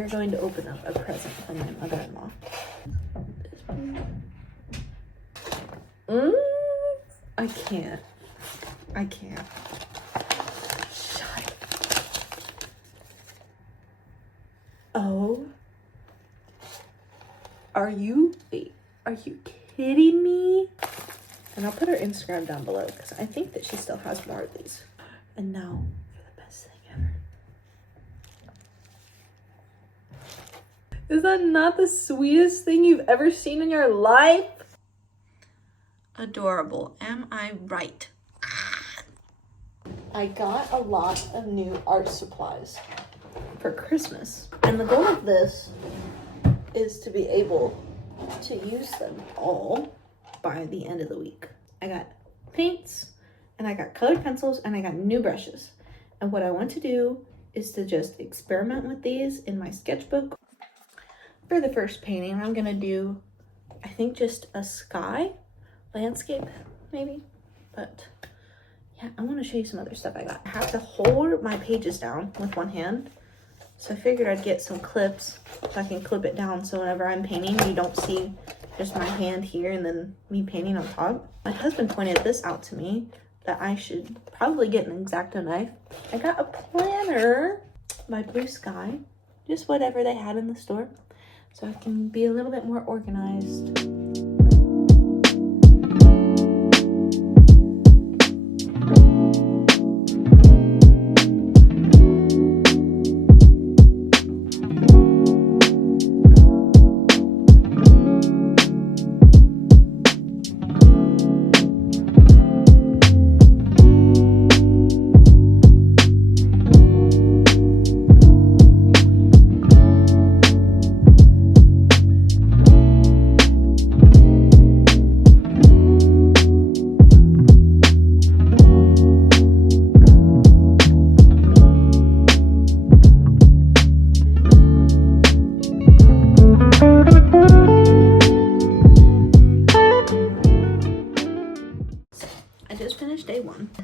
We're going to open up a present from my mother-in-law. I can't. Shut. Oh. Are you kidding me? And I'll put her Instagram down below because I think that she still has more of these. And now for the best thing ever. Is that not the sweetest thing you've ever seen in your life? Adorable. Am I right? I got a lot of new art supplies for Christmas. And the goal of this is to be able to use them all by the end of the week. I got paints and I got colored pencils and I got new brushes. And what I want to do is to just experiment with these in my sketchbook. For the first painting, I'm gonna do, I think, just a sky landscape, maybe. But yeah, I want to show you some other stuff I got. I have to hold my pages down with one hand, so I figured I'd get some clips so I can clip it down so whenever I'm painting, you don't see just my hand here and then me painting on top. My husband pointed this out to me, that I should probably get an X-Acto knife. I got a planner by Blue Sky, just whatever they had in the store, so I can be a little bit more organized.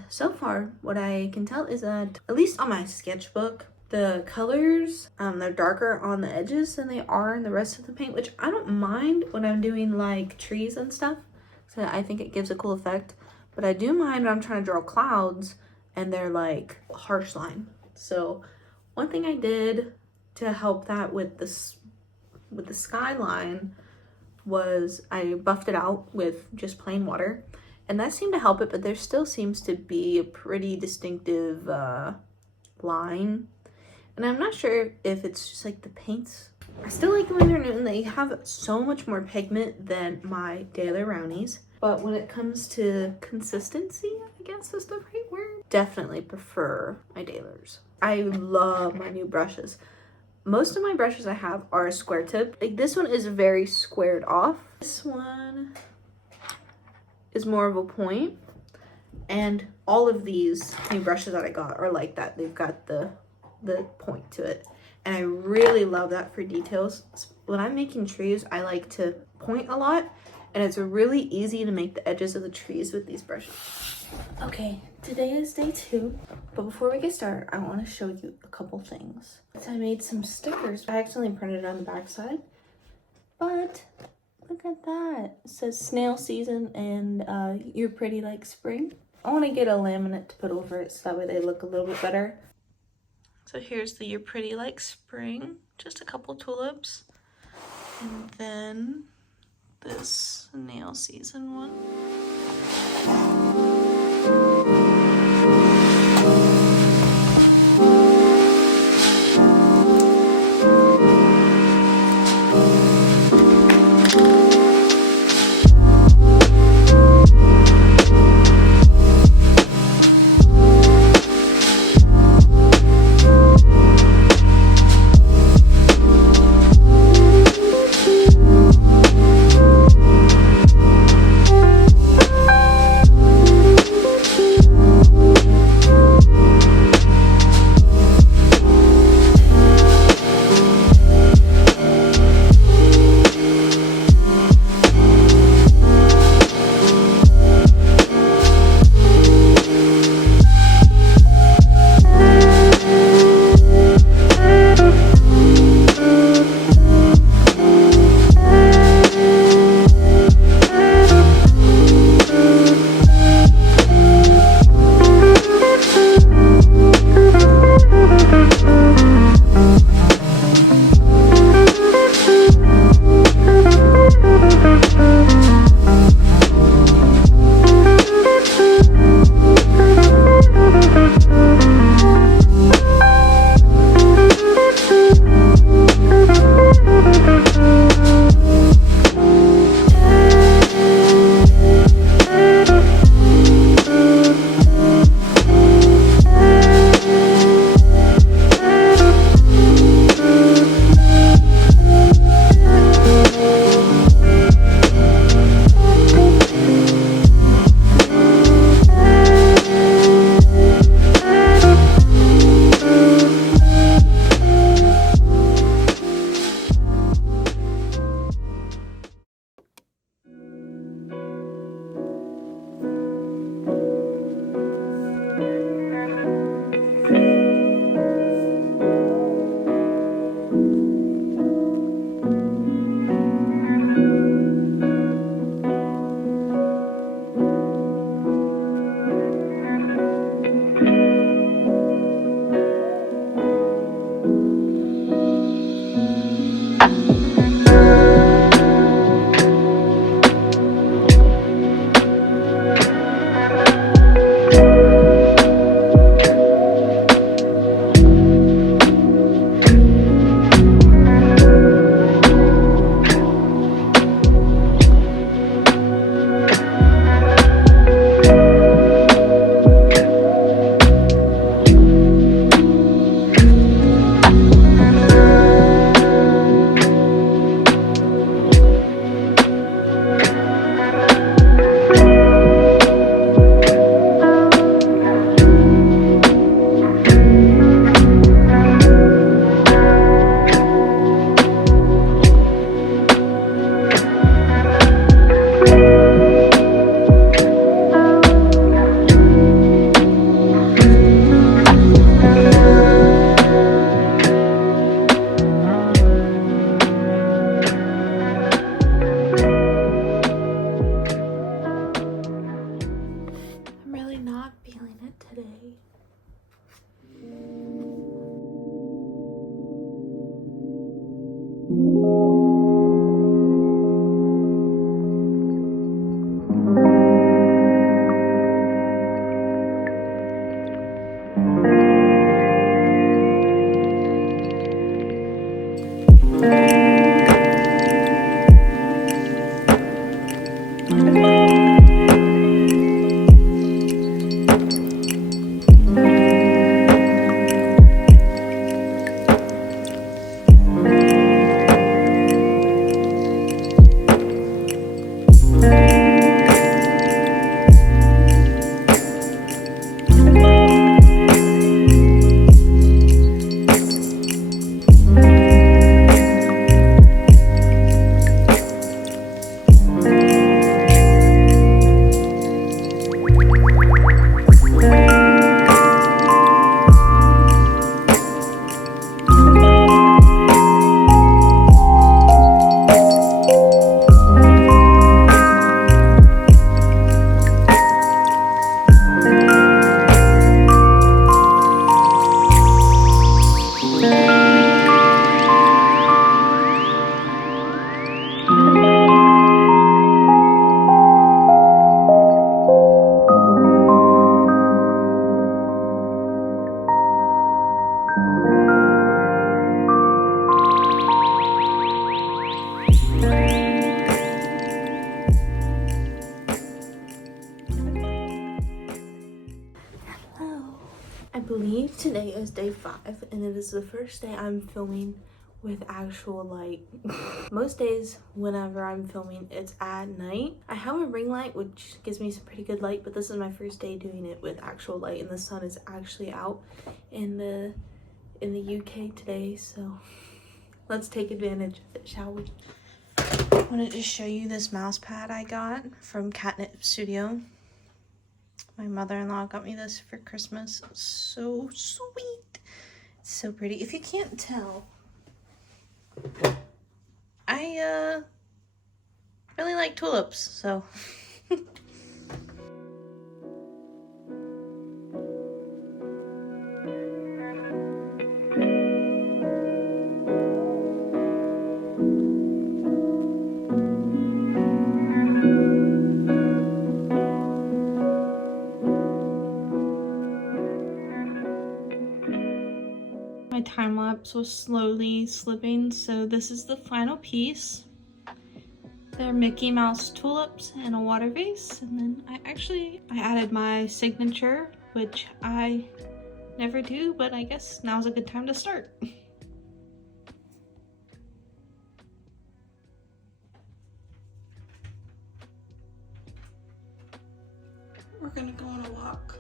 So far, what I can tell is that, at least on my sketchbook, the colors, they're darker on the edges than they are in the rest of the paint, which I don't mind when I'm doing like trees and stuff. So I think it gives a cool effect. But I do mind when I'm trying to draw clouds and they're like harsh line. So one thing I did to help that with the skyline was I buffed it out with just plain water. And that seemed to help it, but there still seems to be a pretty distinctive line. And I'm not sure if it's just like the paints. I still like the Winsor Newton. They have so much more pigment than my Daily Brownies. But when it comes to consistency, I guess is the right word, definitely prefer my Dailers. I love my new brushes. Most of my brushes I have are a square tip. Like this one is very squared off. This one is more of a point, and all of these new brushes that I got are like that. They've got the point to it, and I really love that for details. When I'm making trees, I like to point a lot, and it's really easy to make the edges of the trees with these brushes. Okay, today is day 2, but before we get started, I want to show you a couple things. So I made some stickers. I accidentally printed it on the back side, but look at that. It says snail season and you're pretty like spring. I want to get a laminate to put over it so that way they look a little bit better. So here's the you're pretty like spring. Just a couple tulips. And then this snail season one. Today is day 5 and it is the first day I'm filming with actual light. Most days whenever I'm filming it's at night. I have a ring light which gives me some pretty good light, but this is my first day doing it with actual light and the sun is actually out in the UK today, so let's take advantage of it, shall we? I wanted to show you this mouse pad I got from Katnipp Studio. My mother-in-law got me this for Christmas. So sweet. It's so pretty. If you can't tell, I really like tulips, so. My time lapse was slowly slipping, so this is the final piece. They're Mickey Mouse tulips in a water vase, and then I added my signature, which I never do, but I guess now's a good time to start. We're gonna go on a walk.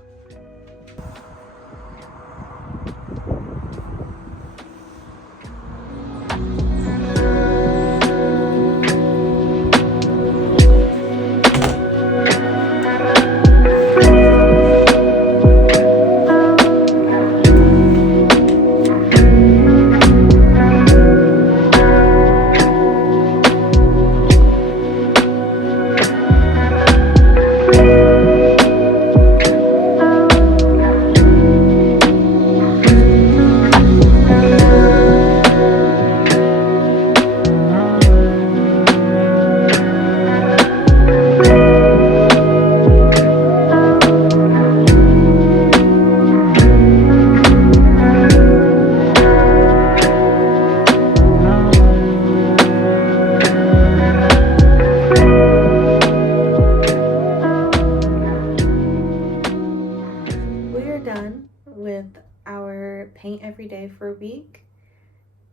Done with our paint every day for a week,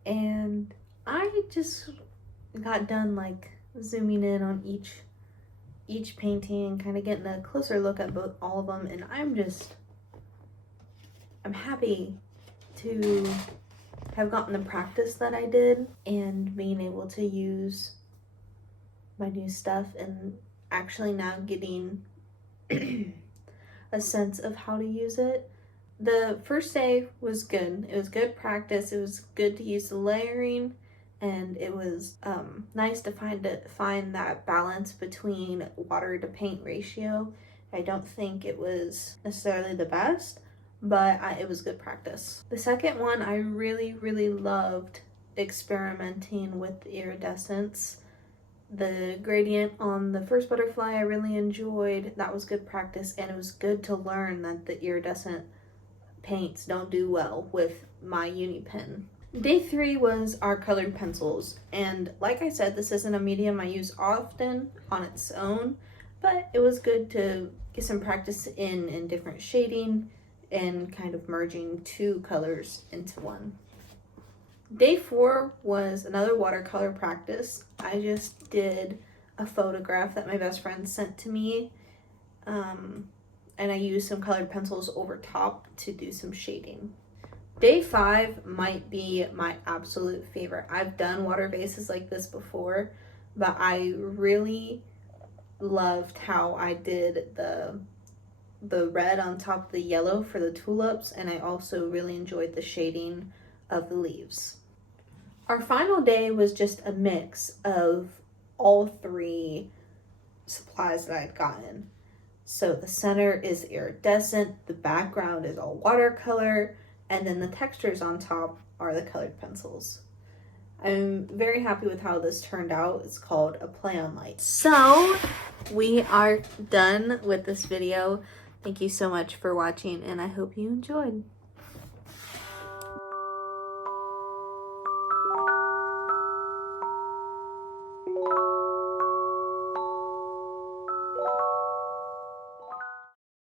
and I just got done like zooming in on each painting and kind of getting a closer look at all of them, and I'm happy to have gotten the practice that I did and being able to use my new stuff and actually now getting a sense of how to use it. The first day was good. It was good practice. It was good to use the layering, and it was nice to find that balance between water to paint ratio. I don't think it was necessarily the best, but it was good practice. The second one, I really loved experimenting with iridescence. The gradient on the first butterfly I really enjoyed. That was good practice, and it was good to learn that the iridescent paints don't do well with my uni pen. Day 3 was our colored pencils, and like I said, this isn't a medium I use often on its own, but it was good to get some practice in different shading and kind of merging 2 colors into one. Day 4 was another watercolor practice. I just did a photograph that my best friend sent to me, and I used some colored pencils over top to do some shading. Day 5 might be my absolute favorite. I've done water vases like this before, but I really loved how I did the red on top of the yellow for the tulips, and I also really enjoyed the shading of the leaves. Our final day was just a mix of all 3 supplies that I had gotten. So the center is iridescent, the background is all watercolor, and then the textures on top are the colored pencils. I'm very happy with how this turned out. It's called A Play on Light. So we are done with this video. Thank you so much for watching, and I hope you enjoyed.